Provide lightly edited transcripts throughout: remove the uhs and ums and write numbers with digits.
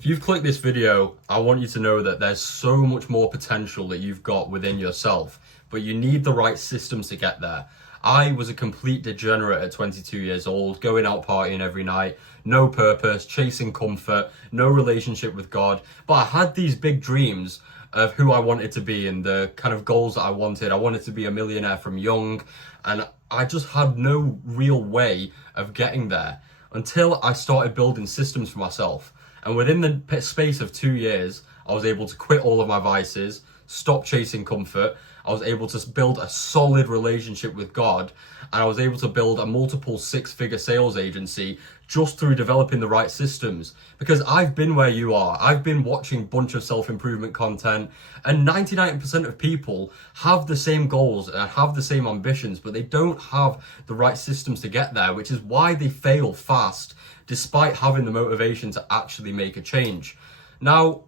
If you've clicked this video, I want you to know that there's so much more potential that you've got within yourself, but you need the right systems to get there. I was a complete degenerate at 22 years old, going out partying every night, no purpose, chasing comfort, no relationship with God. But I had these big dreams of who I wanted to be and the kind of goals that I wanted. I wanted to be a millionaire from young, and I just had no real way of getting there until I started building systems for myself. And within the space of 2 years, I was able to quit all of my vices, stop chasing comfort. I was able to build a solid relationship with God, and I was able to build a multiple six-figure sales agency just through developing the right systems. Because I've been where you are. I've been watching a bunch of self-improvement content, and 99% of people have the same goals and have the same ambitions, but they don't have the right systems to get there, which is why they fail fast, despite having the motivation to actually make a change. Now,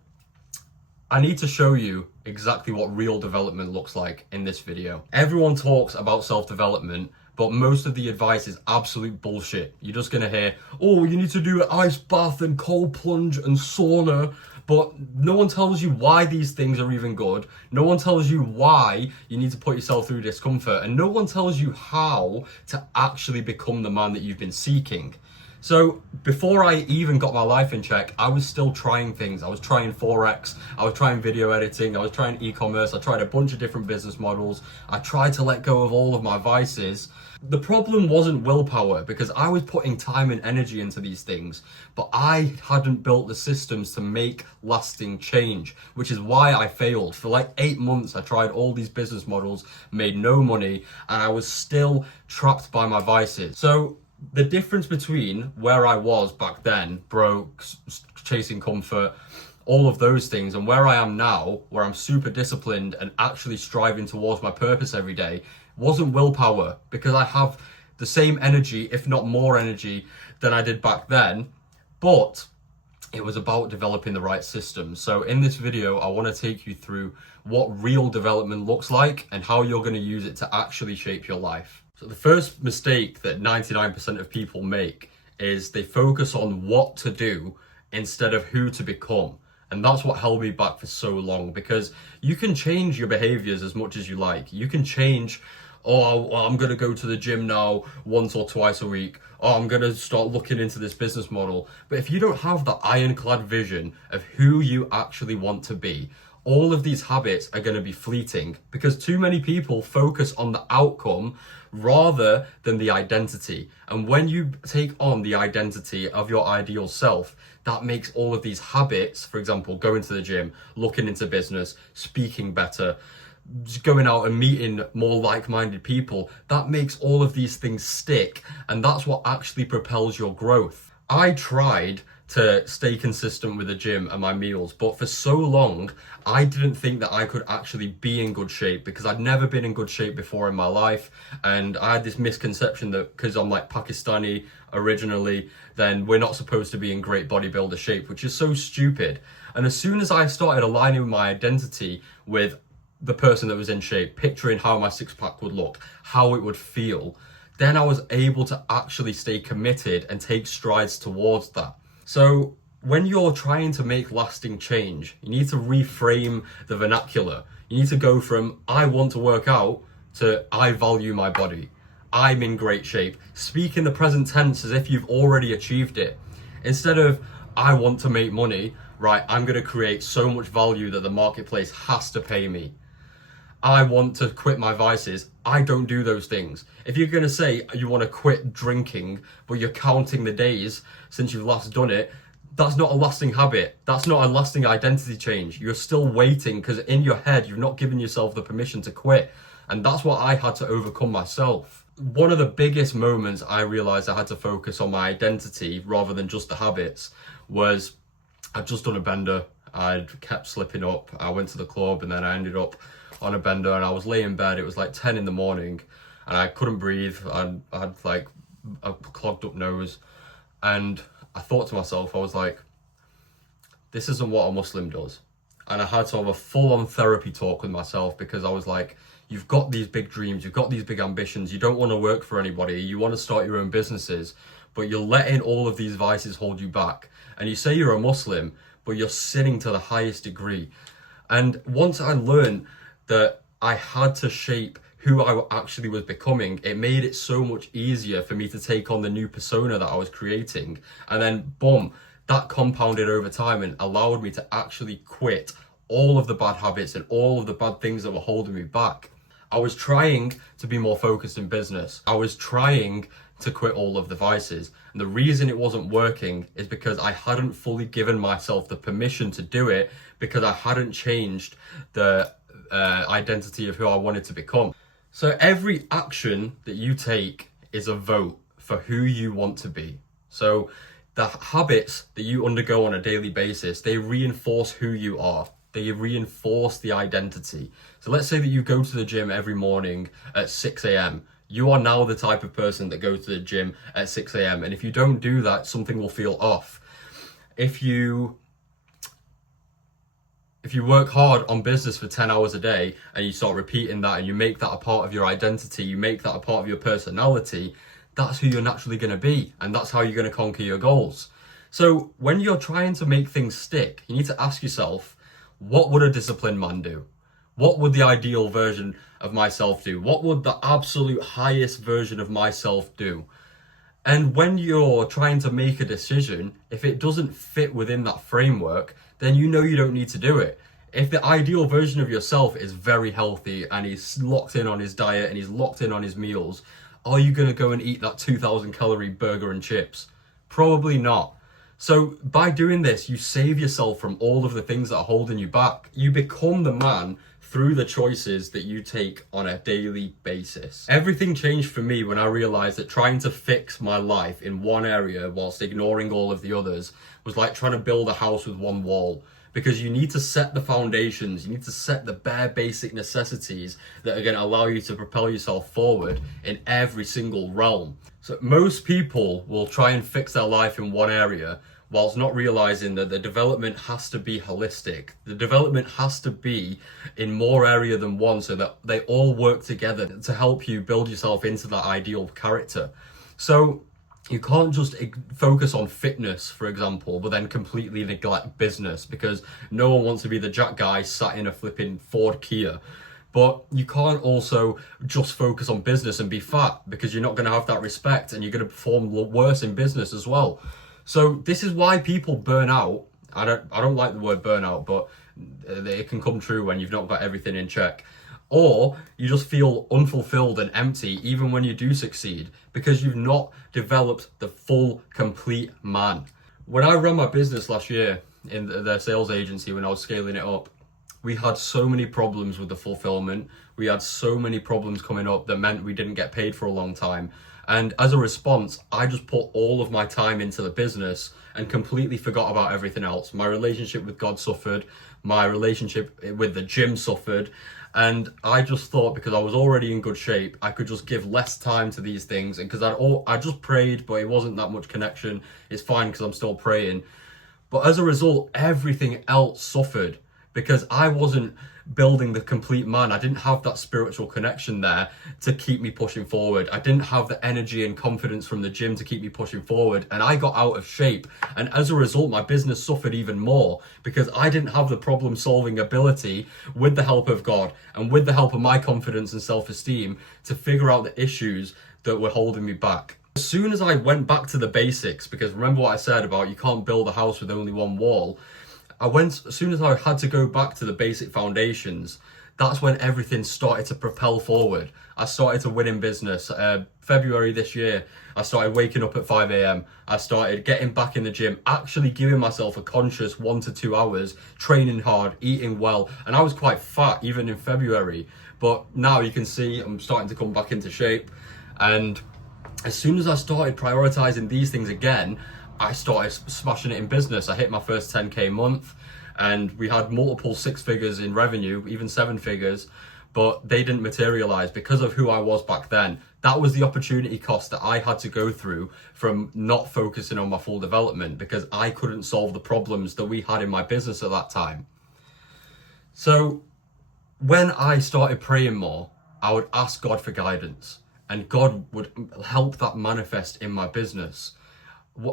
I need to show you exactly what real development looks like in this video. Everyone talks about self-development, but most of the advice is absolute bullshit. You're just gonna hear, oh, you need to do an ice bath and cold plunge and sauna, but no one tells you why these things are even good. No one tells you why you need to put yourself through discomfort, and no one tells you how to actually become the man that you've been seeking. So before I even got my life in check, I was still trying things. I was trying Forex, I was trying video editing, I was trying e-commerce, I tried a bunch of different business models. I tried to let go of all of my vices. The problem wasn't willpower, because I was putting time and energy into these things, but I hadn't built the systems to make lasting change, which is why I failed. For like 8 months, I tried all these business models, made no money, and I was still trapped by my vices. So the difference between where I was back then, broke, chasing comfort, all of those things, and where I am now, where I'm super disciplined and actually striving towards my purpose every day, wasn't willpower, because I have the same energy, if not more energy, than I did back then, but it was about developing the right systems. So in this video, I want to take you through what real development looks like and how you're going to use it to actually shape your life. So the first mistake that 99% of people make is they focus on what to do instead of who to become. And that's what held me back for so long, because you can change your behaviors as much as you like. You can change, oh, I'm going to go to the gym now once or twice a week. Oh, I'm going to start looking into this business model. But if you don't have the ironclad vision of who you actually want to be, all of these habits are going to be fleeting, because too many people focus on the outcome rather than the identity. And when you take on the identity of your ideal self, that makes all of these habits, for example, going to the gym, looking into business, speaking better, just going out and meeting more like-minded people, that makes all of these things stick, and that's what actually propels your growth. I tried to stay consistent with the gym and my meals, but for so long I didn't think that I could actually be in good shape, because I'd never been in good shape before in my life, and I had this misconception that because I'm like Pakistani originally, then we're not supposed to be in great bodybuilder shape, which is so stupid. And as soon as I started aligning my identity with the person that was in shape, picturing how my six-pack would look, how it would feel, then I was able to actually stay committed and take strides towards that. So when you're trying to make lasting change, you need to reframe the vernacular. You need to go from I want to work out to I value my body, I'm in great shape. Speak in the present tense as if you've already achieved it. Instead of I want to make money, right, I'm going to create so much value that the marketplace has to pay me. I want to quit my vices. I don't do those things. If you're going to say you want to quit drinking, but you're counting the days since you've last done it, that's not a lasting habit. That's not a lasting identity change. You're still waiting, because in your head, you've not given yourself the permission to quit. And that's what I had to overcome myself. One of the biggest moments I realized I had to focus on my identity rather than just the habits was I'd just done a bender. I'd kept slipping up. I went to the club and then I ended up on a bender, and I was laying in bed. It was like 10 in the morning and I couldn't breathe. I had like a clogged up nose, and I thought to myself, I was like, this isn't what a Muslim does. And I had to have a full-on therapy talk with myself, because I was like, you've got these big dreams, you've got these big ambitions, you don't want to work for anybody, you want to start your own businesses, but you're letting all of these vices hold you back. And you say you're a Muslim, but you're sinning to the highest degree. And once I learned that I had to shape who I actually was becoming, it made it so much easier for me to take on the new persona that I was creating. And then boom, that compounded over time and allowed me to actually quit all of the bad habits and all of the bad things that were holding me back. I was trying to be more focused in business. I was trying to quit all of the vices. And the reason it wasn't working is because I hadn't fully given myself the permission to do it, because I hadn't changed the identity of who I wanted to become. So every action that you take is a vote for who you want to be. So the habits that you undergo on a daily basis, they reinforce who you are. They reinforce the identity. So let's say that you go to the gym every morning at 6 a.m. You are now the type of person that goes to the gym at 6 a.m. And if you don't do that, something will feel off. If you work hard on business for 10 hours a day and you start repeating that and you make that a part of your identity, you make that a part of your personality, that's who you're naturally going to be. And that's how you're going to conquer your goals. So when you're trying to make things stick, you need to ask yourself, what would a disciplined man do? What would the ideal version of myself do? What would the absolute highest version of myself do? And when you're trying to make a decision, if it doesn't fit within that framework, then you know you don't need to do it. If the ideal version of yourself is very healthy and he's locked in on his diet and he's locked in on his meals, are you going to go and eat that 2,000 calorie burger and chips? Probably not. So by doing this, you save yourself from all of the things that are holding you back. You become the man through the choices that you take on a daily basis. Everything changed for me when I realized that trying to fix my life in one area whilst ignoring all of the others was like trying to build a house with one wall. Because you need to set the foundations, you need to set the bare basic necessities that are going to allow you to propel yourself forward in every single realm. So most people will try and fix their life in one area, whilst not realizing that the development has to be holistic. The development has to be in more area than one, so that they all work together to help you build yourself into that ideal character. So you can't just focus on fitness, for example, but then completely neglect business, because no one wants to be the jack guy sat in a flipping Ford Kia. But you can't also just focus on business and be fat, because you're not going to have that respect and you're going to perform worse in business as well. So this is why people burn out. I don't like the word burnout, but it can come true when you've not got everything in check. Or you just feel unfulfilled and empty even when you do succeed, because you've not developed the full, complete man. When I ran my business last year in the sales agency, when I was scaling it up, we had so many problems with the fulfillment. We had so many problems coming up that meant we didn't get paid for a long time. And as a response, I just put all of my time into the business and completely forgot about everything else. My relationship with God suffered. My relationship with the gym suffered. And I just thought, because I was already in good shape, I could just give less time to these things. And because I just prayed, but it wasn't that much connection. It's fine because I'm still praying. But as a result, everything else suffered, because I wasn't building the complete man. I didn't have that spiritual connection there to keep me pushing forward. I didn't have the energy and confidence from the gym to keep me pushing forward, and I got out of shape. And as a result, my business suffered even more, because I didn't have the problem solving ability with the help of God and with the help of my confidence and self-esteem to figure out the issues that were holding me back. As soon as I went back to the basics, because remember what I said about you can't build a house with only one wall, as soon as I had to go back to the basic foundations, that's when everything started to propel forward. I started to win in business. February this year, I started waking up at 5 a.m. I started getting back in the gym, actually giving myself a conscious 1 to 2 hours, training hard, eating well. And I was quite fat even in February. But now you can see I'm starting to come back into shape. And as soon as I started prioritizing these things again, I started smashing it in business. I hit my first 10K month, and we had multiple 6 figures in revenue, even 7 figures, but they didn't materialize because of who I was back then. That was the opportunity cost that I had to go through from not focusing on my full development, because I couldn't solve the problems that we had in my business at that time. So when I started praying more, I would ask God for guidance, and God would help that manifest in my business.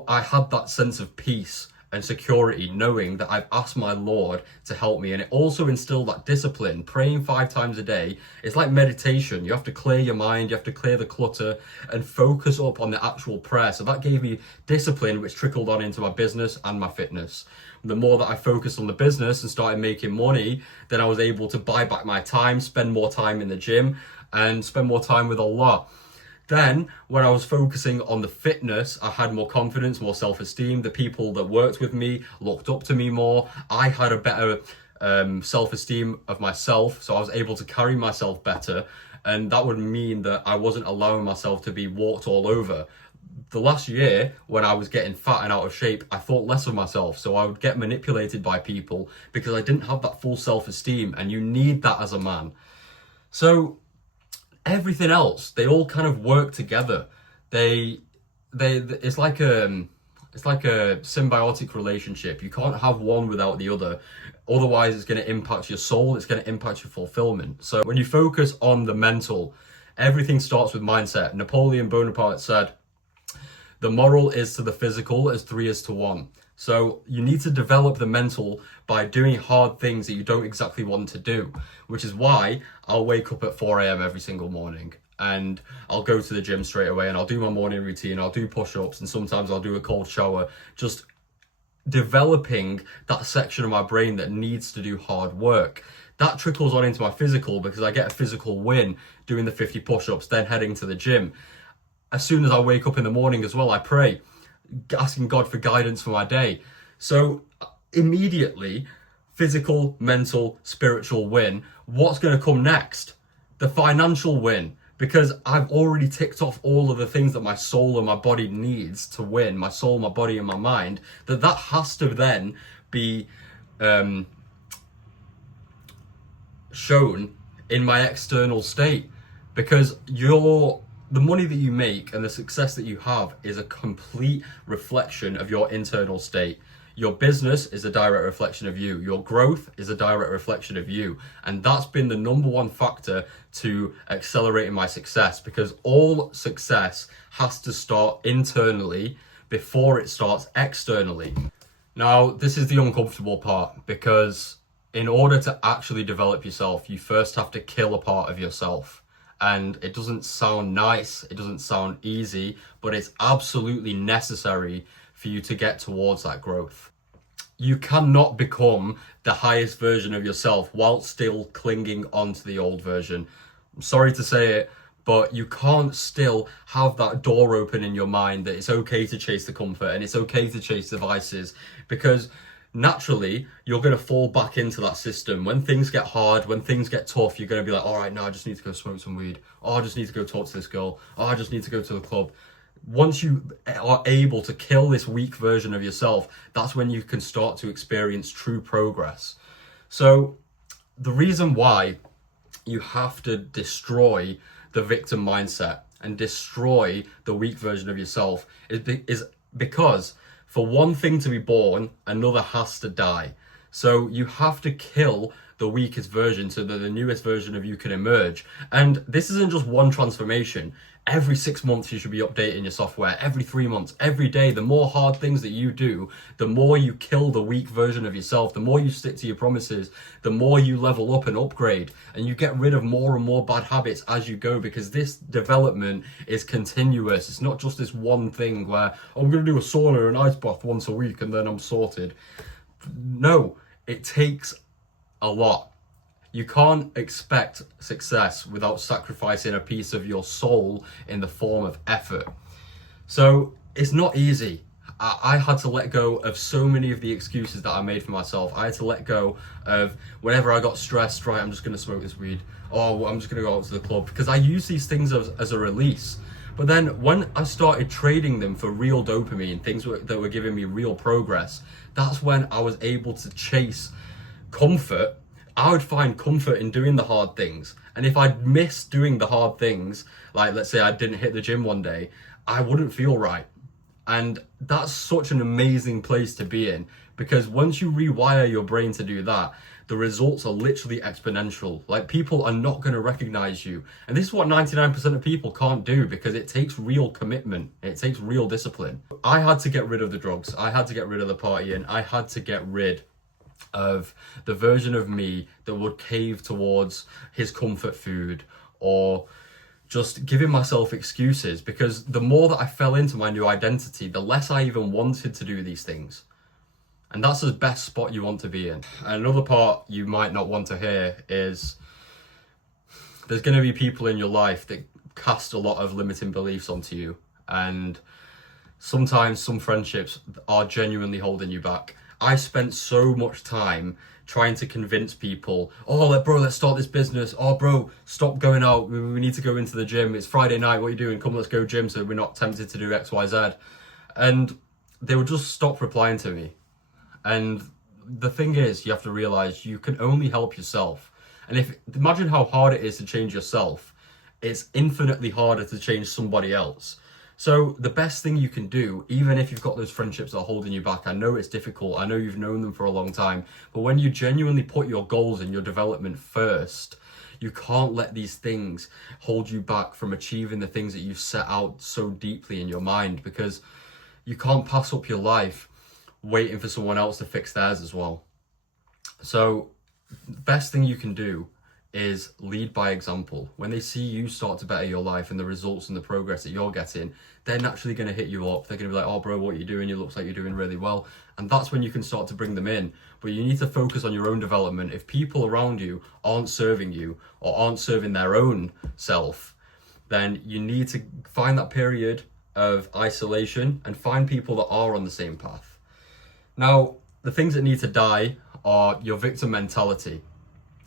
I had that sense of peace and security knowing that I've asked my Lord to help me. And it also instilled that discipline. Praying 5 times a day is like meditation. You have to clear your mind, you have to clear the clutter and focus up on the actual prayer. So that gave me discipline, which trickled on into my business and my fitness. The more that I focused on the business and started making money, then I was able to buy back my time, spend more time in the gym, and spend more time with Allah. Then, when I was focusing on the fitness, I had more confidence, more self-esteem. The people that worked with me looked up to me more. I had a better self-esteem of myself, so I was able to carry myself better. And that would mean that I wasn't allowing myself to be walked all over. The last year, when I was getting fat and out of shape, I thought less of myself. So I would get manipulated by people because I didn't have that full self-esteem. And you need that as a man. So everything else, they all kind of work together. It's like a symbiotic relationship. You can't have one without the other. Otherwise, it's going to impact your soul. It's going to impact your fulfillment. So when you focus on the mental, everything starts with mindset. Napoleon Bonaparte said, the moral is to the physical as 3 is to 1. So you need to develop the mental by doing hard things that you don't exactly want to do, which is why I'll wake up at 4 a.m. every single morning and I'll go to the gym straight away and I'll do my morning routine. I'll do push-ups and sometimes I'll do a cold shower, just developing that section of my brain that needs to do hard work. That trickles on into my physical because I get a physical win doing the 50 push-ups, then heading to the gym. As soon as I wake up in the morning as well, I pray, asking God for guidance for my day. So immediately, physical, mental, spiritual win. What's going to come next? The financial win. Because I've already ticked off all of the things that my soul and my body needs to win, my soul, my body, and my mind, that has to then be shown in my external state. Because the money that you make and the success that you have is a complete reflection of your internal state. Your business is a direct reflection of you. Your growth is a direct reflection of you. And that's been the number one factor to accelerating my success, because all success has to start internally before it starts externally. Now, this is the uncomfortable part, because in order to actually develop yourself, you first have to kill a part of yourself. And it doesn't sound nice, it doesn't sound easy, but it's absolutely necessary for you to get towards that growth. You cannot become the highest version of yourself while still clinging onto the old version. I'm sorry to say it, but you can't still have that door open in your mind that it's okay to chase the comfort and it's okay to chase the vices, because naturally you're going to fall back into that system. When things get hard, when things get tough, you're going to be like, all right, now I just need to go smoke some weed. Oh, I just need to go talk to this girl. Oh, I just need to go to the club. Once you are able to kill this weak version of yourself, that's when you can start to experience true progress. So the reason why you have to destroy the victim mindset and destroy the weak version of yourself is because for one thing to be born, another has to die. So you have to kill the weakest version so that the newest version of you can emerge. And this isn't just one transformation. Every 6 months you should be updating your software. Every 3 months, every day. The more hard things that you do, the more you kill the weak version of yourself. The more you stick to your promises, the more you level up and upgrade. And you get rid of more and more bad habits as you go, because this development is continuous. It's not just this one thing where, oh, I'm going to do a sauna and ice bath once a week and then I'm sorted. No, it takes a lot. You can't expect success without sacrificing a piece of your soul in the form of effort. So it's not easy. I had to let go of so many of the excuses that I made for myself. I had to let go of whenever I got stressed, right, I'm just going to smoke this weed. Oh, I'm just going to go out to the club. Because I use these things as a release. But then when I started trading them for real dopamine, things that were giving me real progress, that's when I was able to chase comfort. I would find comfort in doing the hard things. And if I'd miss doing the hard things, like let's say I didn't hit the gym one day, I wouldn't feel right. And that's such an amazing place to be in, Because once you rewire your brain to do that, the results are literally exponential. Like, people are not going to recognize you. And this is what 99% of people can't do, because it takes real commitment. It takes real discipline. I had to get rid of the drugs. I had to get rid of the partying. I had to get rid of the version of me that would cave towards his comfort food, or just giving myself excuses, because the more that I fell into my new identity, the less I even wanted to do these things. And that's the best spot you want to be in. And another part you might not want to hear is there's going to be people in your life that cast a lot of limiting beliefs onto you. And sometimes some friendships are genuinely holding you back. I spent so much time trying to convince people, oh, bro, let's start this business. Oh, bro, stop going out. We need to go into the gym. It's Friday night. What are you doing? Come, let's go gym so we're not tempted to do X, Y, Z. And they would just stop replying to me. And the thing is, you have to realize you can only help yourself. And imagine how hard it is to change yourself. It's infinitely harder to change somebody else. So the best thing you can do, even if you've got those friendships that are holding you back, I know it's difficult, I know you've known them for a long time, but when you genuinely put your goals and your development first, you can't let these things hold you back from achieving the things that you've set out so deeply in your mind, because you can't pass up your life waiting for someone else to fix theirs as well. So the best thing you can do is lead by example. When they see you start to better your life and the results and the progress that you're getting, they're naturally going to hit you up. They're going to be like, oh bro, what are you doing? It looks like you're doing really well. And that's when you can start to bring them in. But you need to focus on your own development. If people around you aren't serving you or aren't serving their own self, then you need to find that period of isolation and find people that are on the same path. Now, the things that need to die are your victim mentality.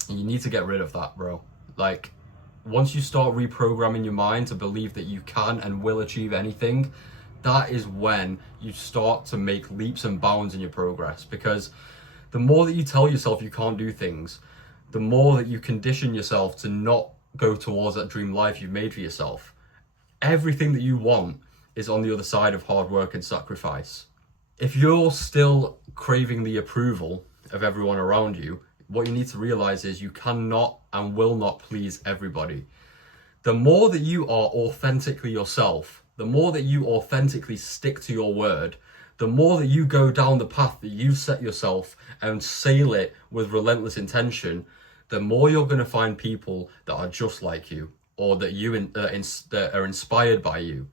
And you need to get rid of that, bro. Like, once you start reprogramming your mind to believe that you can and will achieve anything, that is when you start to make leaps and bounds in your progress. Because the more that you tell yourself you can't do things, the more that you condition yourself to not go towards that dream life you've made for yourself. Everything that you want is on the other side of hard work and sacrifice. If you're still craving the approval of everyone around you, what you need to realize is you cannot and will not please everybody. The more that you are authentically yourself, the more that you authentically stick to your word, the more that you go down the path that you've set yourself and sail it with relentless intention, the more you're going to find people that are just like you, or that are inspired by you.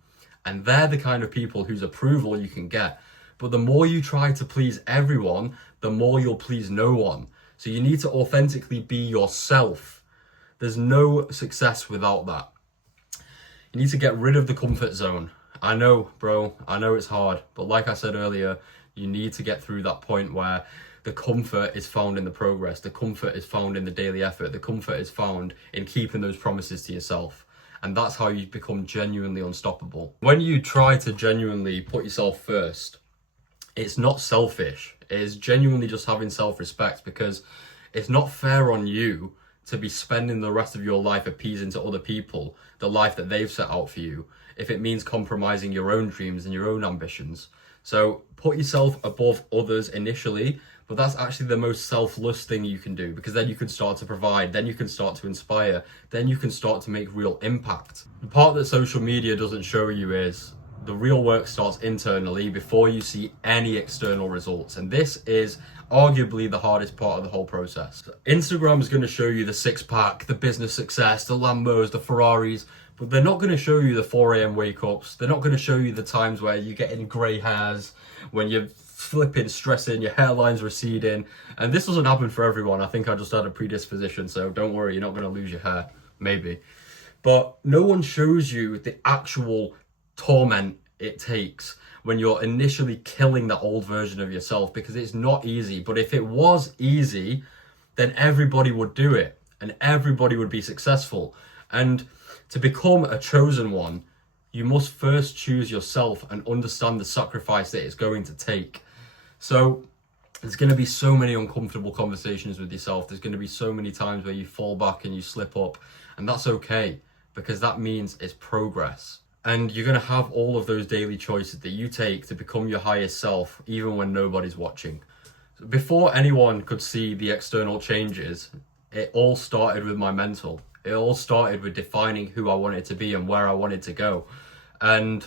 And they're the kind of people whose approval you can get. But the more you try to please everyone, the more you'll please no one. So you need to authentically be yourself. There's no success without that. You need to get rid of the comfort zone. I know, bro, I know it's hard. But like I said earlier, you need to get through that point where the comfort is found in the progress. The comfort is found in the daily effort. The comfort is found in keeping those promises to yourself. And that's how you become genuinely unstoppable. When you try to genuinely put yourself first, it's not selfish. It is genuinely just having self-respect, because it's not fair on you to be spending the rest of your life appeasing to other people the life that they've set out for you, if it means compromising your own dreams and your own ambitions. So put yourself above others initially, but that's actually the most selfless thing you can do, because then you can start to provide, then you can start to inspire, then you can start to make real impact. The part that social media doesn't show you is the real work starts internally before you see any external results. And this is arguably the hardest part of the whole process. Instagram is going to show you the six-pack, the business success, the Lambos, the Ferraris, but they're not going to show you the 4 a.m. wake-ups. They're not going to show you the times where you're getting grey hairs, when you're flipping, stressing, your hairline's receding. And this doesn't happen for everyone. I think I just had a predisposition, so don't worry, you're not going to lose your hair. Maybe. But no one shows you the actual torment it takes when you're initially killing that old version of yourself, because it's not easy. But if it was easy, then everybody would do it and everybody would be successful. And to become a chosen one, you must first choose yourself and understand the sacrifice that it's going to take. So there's going to be so many uncomfortable conversations with yourself. There's going to be so many times where you fall back and you slip up, and that's okay, because that means it's progress. And you're going to have all of those daily choices that you take to become your highest self, even when nobody's watching. Before anyone could see the external changes, it all started with my mental. It all started with defining who I wanted to be and where I wanted to go. And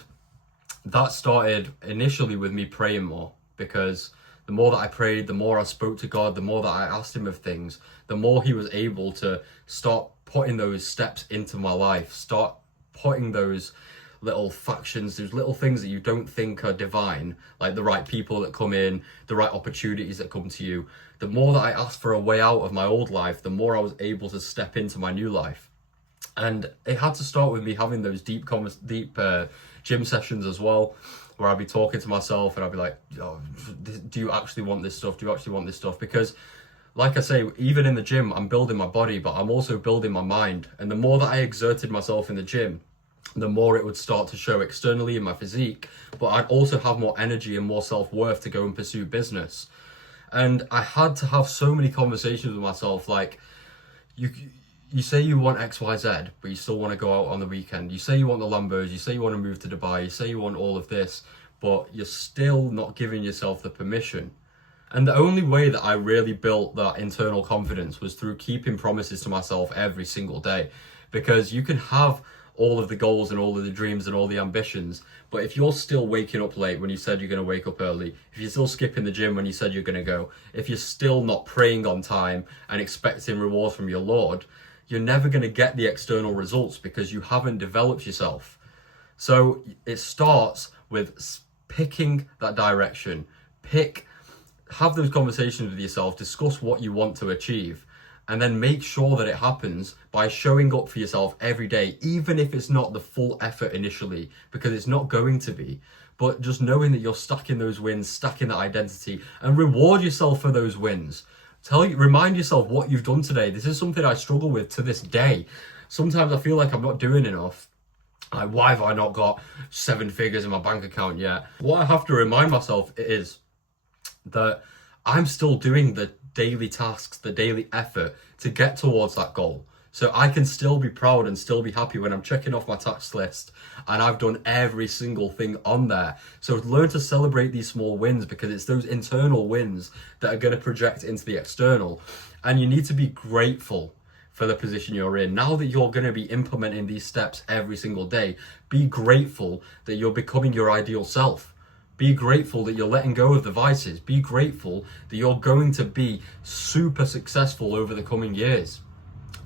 that started initially with me praying more, because the more that I prayed, the more I spoke to God, the more that I asked him of things, the more he was able to start putting those steps into my life, start putting those little factions, those little things that you don't think are divine, like the right people that come in, the right opportunities that come to you. The more that I asked for a way out of my old life, the more I was able to step into my new life. And it had to start with me having those deep gym sessions as well, where I'd be talking to myself and I'd be like, oh, do you actually want this stuff? Do you actually want this stuff? Because like I say, even in the gym, I'm building my body, but I'm also building my mind. And the more that I exerted myself in the gym, the more it would start to show externally in my physique, but I'd also have more energy and more self-worth to go and pursue business. And I had to have so many conversations with myself, like, you say you want X, Y, Z, but you still want to go out on the weekend. You say you want the Lambos, you say you want to move to Dubai, you say you want all of this, but you're still not giving yourself the permission. And the only way that I really built that internal confidence was through keeping promises to myself every single day. Because you can have all of the goals and all of the dreams and all the ambitions, but if you're still waking up late when you said you're going to wake up early, if you're still skipping the gym when you said you're going to go, if you're still not praying on time and expecting reward from your Lord, you're never going to get the external results because you haven't developed yourself. So it starts with picking that direction, have those conversations with yourself, discuss what you want to achieve, and then make sure that it happens by showing up for yourself every day, even if it's not the full effort initially, because it's not going to be. But just knowing that you're stacking those wins, stacking that identity, and reward yourself for those wins. Remind yourself what you've done today. This is something I struggle with to this day. Sometimes I feel like I'm not doing enough. Like, why have I not got 7 figures in my bank account yet? What I have to remind myself is that I'm still doing the daily tasks, the daily effort to get towards that goal. So I can still be proud and still be happy when I'm checking off my task list and I've done every single thing on there. So learn to celebrate these small wins, because it's those internal wins that are going to project into the external. And you need to be grateful for the position you're in. Now that you're going to be implementing these steps every single day, be grateful that you're becoming your ideal self. Be grateful that you're letting go of the vices. Be grateful that you're going to be super successful over the coming years.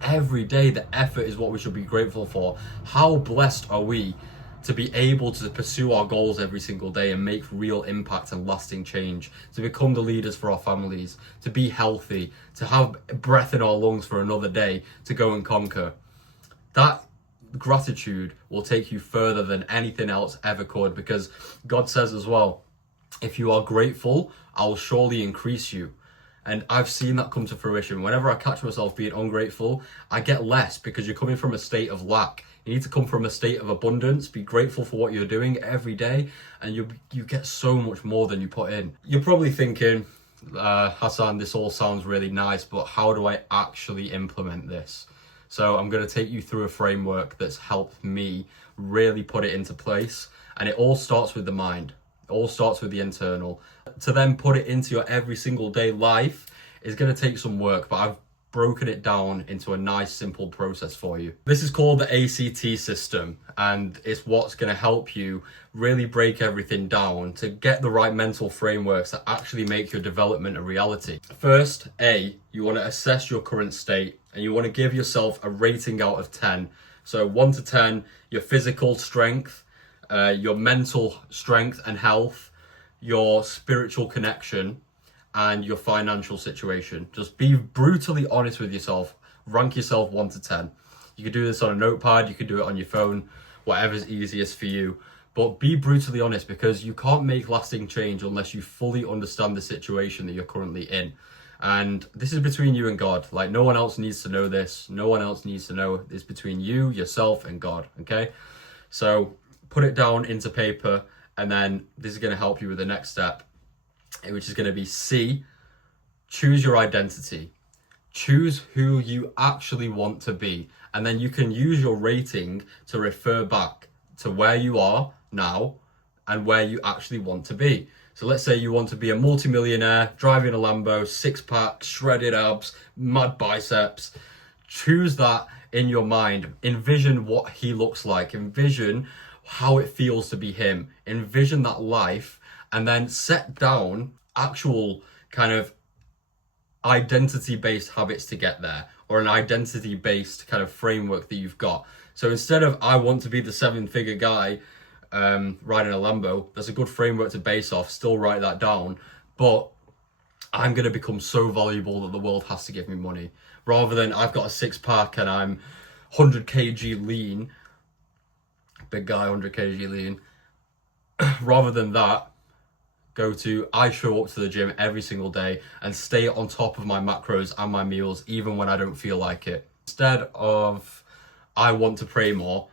Every day, the effort is what we should be grateful for. How blessed are we to be able to pursue our goals every single day and make real impact and lasting change, to become the leaders for our families, to be healthy, to have breath in our lungs for another day, to go and conquer. That gratitude will take you further than anything else ever could, because God says as well, if you are grateful, I will surely increase you. And I've seen that come to fruition. Whenever I catch myself being ungrateful, I get less, because you're coming from a state of lack. You need to come from a state of abundance. Be grateful for what you're doing every day, and you get so much more than you put in. You're probably thinking, Hassan, this all sounds really nice, but how do I actually implement this? So I'm going to take you through a framework that's helped me really put it into place. And it all starts with the mind. It all starts with the internal. To then put it into your every single day life is going to take some work, but I've broken it down into a nice, simple process for you. This is called the ACT system, and it's what's going to help you really break everything down to get the right mental frameworks that actually make your development a reality. First, you want to assess your current state, and you want to give yourself a rating out of 10. So 1 to 10, your physical strength, your mental strength and health, your spiritual connection, and your financial situation. Just be brutally honest with yourself. Rank yourself 1 to 10. You could do this on a notepad, you could do it on your phone, whatever's easiest for you. But be brutally honest, because you can't make lasting change unless you fully understand the situation that you're currently in. And this is between you and God. Like, no one else needs to know this. No one else needs to know. It's between you, yourself, and God, okay? So put it down into paper, and then this is going to help you with the next step, which is going to be C, choose your identity. Choose who you actually want to be. And then you can use your rating to refer back to where you are now and where you actually want to be. So let's say you want to be a multimillionaire, driving a Lambo, six-pack, shredded abs, mad biceps. Choose that in your mind. Envision what he looks like. Envision how it feels to be him. Envision that life, and then set down actual kind of identity-based habits to get there, or an identity-based kind of framework that you've got. So instead of I want to be the seven-figure guy riding a Lambo, that's a good framework to base off. Still write that down, but I'm going to become so valuable that the world has to give me money, rather than I've got a six-pack and I'm 100 kg lean, big guy, 100 kg lean. Rather than that, go to I show up to the gym every single day and stay on top of my macros and my meals even when I don't feel like it. Instead of I want to pray more,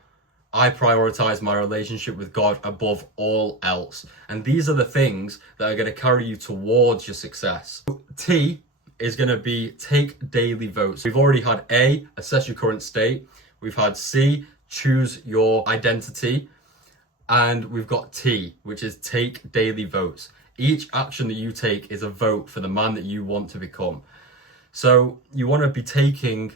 I prioritize my relationship with God above all else. And these are the things that are going to carry you towards your success. T is going to be take daily votes. We've already had A, assess your current state. We've had C, choose your identity. And we've got T, which is take daily votes. Each action that you take is a vote for the man that you want to become. So you want to be taking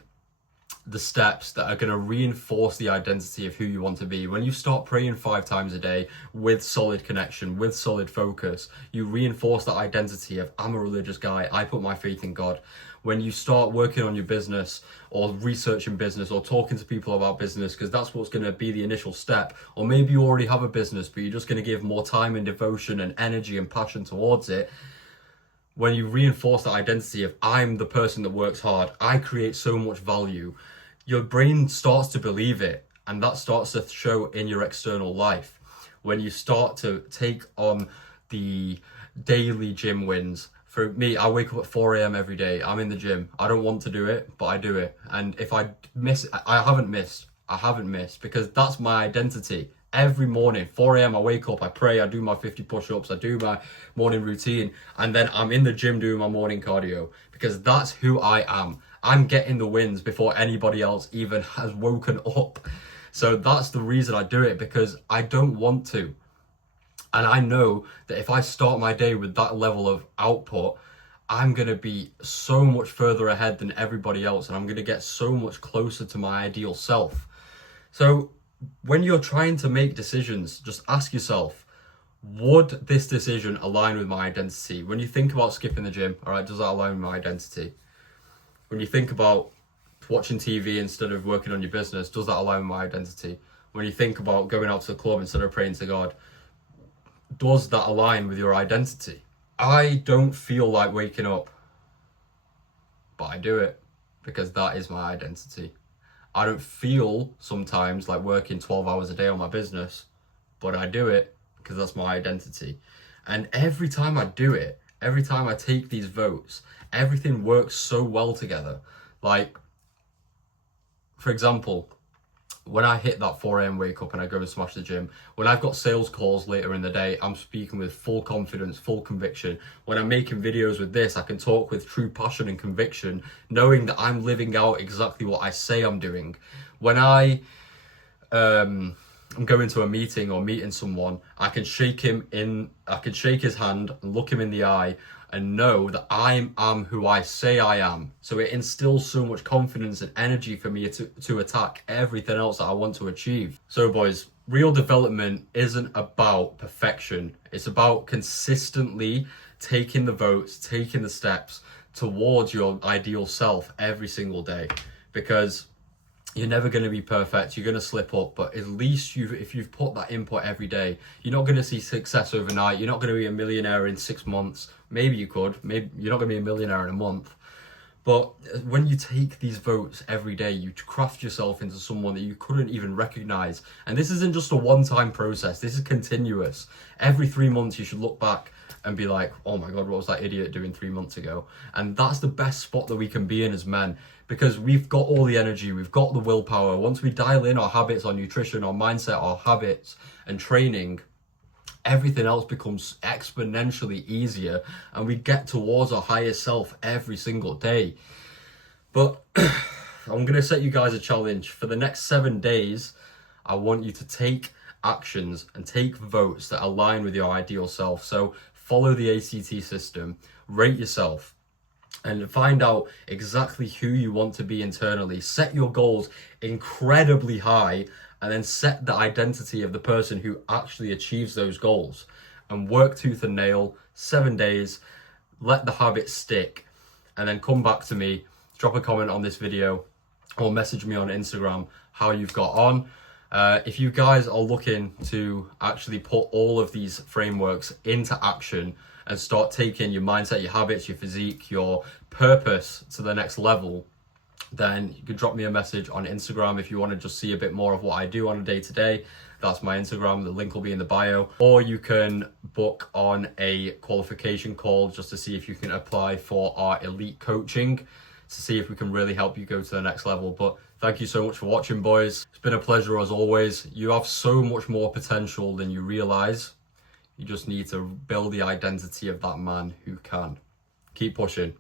the steps that are going to reinforce the identity of who you want to be. When you start praying 5 times a day with solid connection, with solid focus, you reinforce that identity of I'm a religious guy, I put my faith in God. When you start working on your business or researching business or talking to people about business, because that's what's going to be the initial step, or maybe you already have a business but you're just going to give more time and devotion and energy and passion towards it. When you reinforce that identity of I'm the person that works hard, I create so much value, your brain starts to believe it, and that starts to show in your external life. When you start to take on the daily gym wins. For me, I wake up at 4 a.m. every day. I'm in the gym. I don't want to do it, but I do it. And if I miss, I haven't missed because that's my identity. Every morning, 4 a.m. I wake up, I pray, I do my 50 push-ups, I do my morning routine, and then I'm in the gym doing my morning cardio because that's who I am. I'm getting the wins before anybody else even has woken up. So that's the reason I do it, because I don't want to. And I know that if I start my day with that level of output, I'm going to be so much further ahead than everybody else, and I'm going to get so much closer to my ideal self. So when you're trying to make decisions, just ask yourself, would this decision align with my identity? When you think about skipping the gym, all right, does that align with my identity? When you think about watching TV instead of working on your business, does that align with my identity? When you think about going out to the club instead of praying to God, does that align with your identity? I don't feel like waking up, but I do it because that is my identity. I don't feel sometimes like working 12 hours a day on my business, but I do it because that's my identity. And every time I do it, every time I take these votes, everything works so well together. Like, for example, when I hit that 4 a.m. wake up and I go and smash the gym, when I've got sales calls later in the day, I'm speaking with full confidence, full conviction. When I'm making videos with this, I can talk with true passion and conviction, knowing that I'm living out exactly what I say I'm doing. When I'm going to a meeting or meeting someone, I can shake his hand and look him in the eye and know that I am who I say I am. So it instills so much confidence and energy for me to attack everything else that I want to achieve. So boys, real development isn't about perfection. It's about consistently taking the votes, taking the steps towards your ideal self every single day. Because you're never going to be perfect. You're going to slip up, but at least if you've put that input every day, you're not going to see success overnight. You're not going to be a millionaire in 6 months. Maybe you could. Maybe you're not going to be a millionaire in a month. But when you take these votes every day, you craft yourself into someone that you couldn't even recognize. And this isn't just a one-time process. This is continuous. Every 3 months, you should look back and be like, oh my God, what was that idiot doing 3 months ago? And that's the best spot that we can be in as men, because we've got all the energy, we've got the willpower. Once we dial in our habits, our nutrition, our mindset, our habits and training, everything else becomes exponentially easier and we get towards our higher self every single day. But I'm going to set you guys a challenge. For the next 7 days, I want you to take actions and take votes that align with your ideal self. So follow the ACT system, rate yourself, and find out exactly who you want to be internally. Set your goals incredibly high, and then set the identity of the person who actually achieves those goals. And work tooth and nail, 7 days, let the habit stick, and then come back to me, drop a comment on this video, or message me on Instagram how you've got on. If you guys are looking to actually put all of these frameworks into action and start taking your mindset, your habits, your physique, your purpose to the next level, then you can drop me a message on Instagram if you want to just see a bit more of what I do on a day-to-day. That's my Instagram, the link will be in the bio. Or you can book on a qualification call just to see if you can apply for our elite coaching, to see if we can really help you go to the next level. But thank you so much for watching, boys. It's been a pleasure as always. You have so much more potential than you realize. You just need to build the identity of that man who can. Keep pushing.